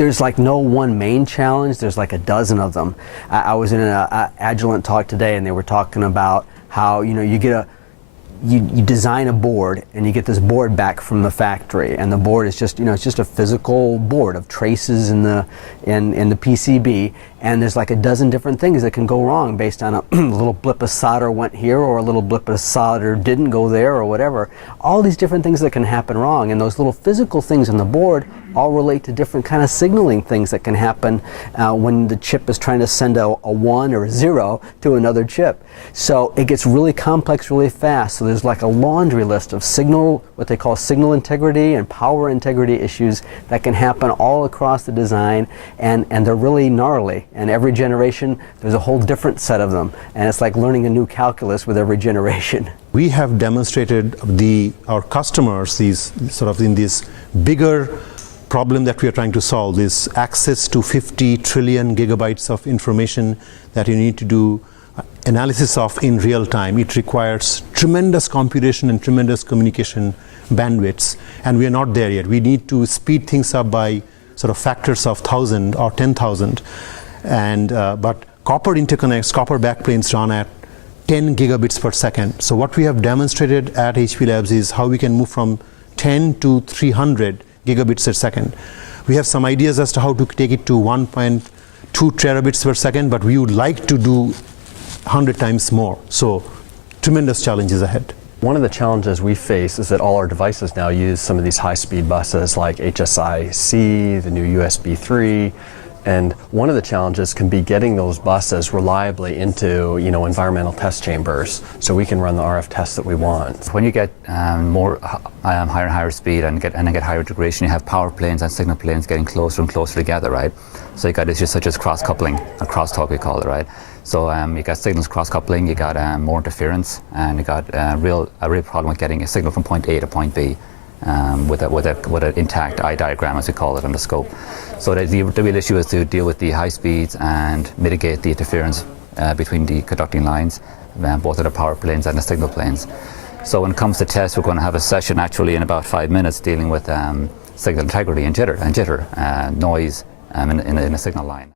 there's like no one main challenge. There's like a dozen of them. I was in an Agilent talk today, and they were talking about how you design a board, and you get this board back from the factory, and the board is just it's just a physical board of traces in the PCB, and there's like a dozen different things that can go wrong based on a little blip of solder went here, or a little blip of solder didn't go there, or whatever. All these different things that can happen wrong, and those little physical things in the board all relate to different kind of signaling things that can happen when the chip is trying to send a 1 or a 0 to another chip. So it gets really complex really fast. So there's like a laundry list of what they call signal integrity and power integrity issues that can happen all across the design, and they're really gnarly. And every generation, there's a whole different set of them. And it's like learning a new calculus with every generation. We have demonstrated our customers in this bigger problem that we are trying to solve, is access to 50 trillion gigabytes of information that you need to do analysis of in real time. It requires tremendous computation and tremendous communication bandwidths, and we are not there yet. We need to speed things up by sort of factors of 1,000 or 10,000, but copper interconnects, copper backplanes run at 10 gigabits per second. So what we have demonstrated at HP Labs is how we can move from 10 to 300 gigabits per second. We have some ideas as to how to take it to 1.2 terabits per second, but we would like to do 100 times more. So tremendous challenges ahead. One of the challenges we face is that all our devices now use some of these high-speed buses like HSI-C, the new USB 3, and one of the challenges can be getting those buses reliably into environmental test chambers so we can run the RF tests that we want. When you get higher and higher speed and get higher integration, you have power planes and signal planes getting closer and closer together, right? So you got issues such as cross-coupling, or crosstalk we call it, right? So you got signals cross-coupling, you got more interference, and you got a real problem with getting a signal from point A to point B with an intact eye diagram, as we call it, on the scope. So the real issue is to deal with the high speeds and mitigate the interference between the conducting lines, both of the power planes and the signal planes. So when it comes to tests, we're going to have a session actually in about 5 minutes dealing with signal integrity and jitter, noise in a signal line.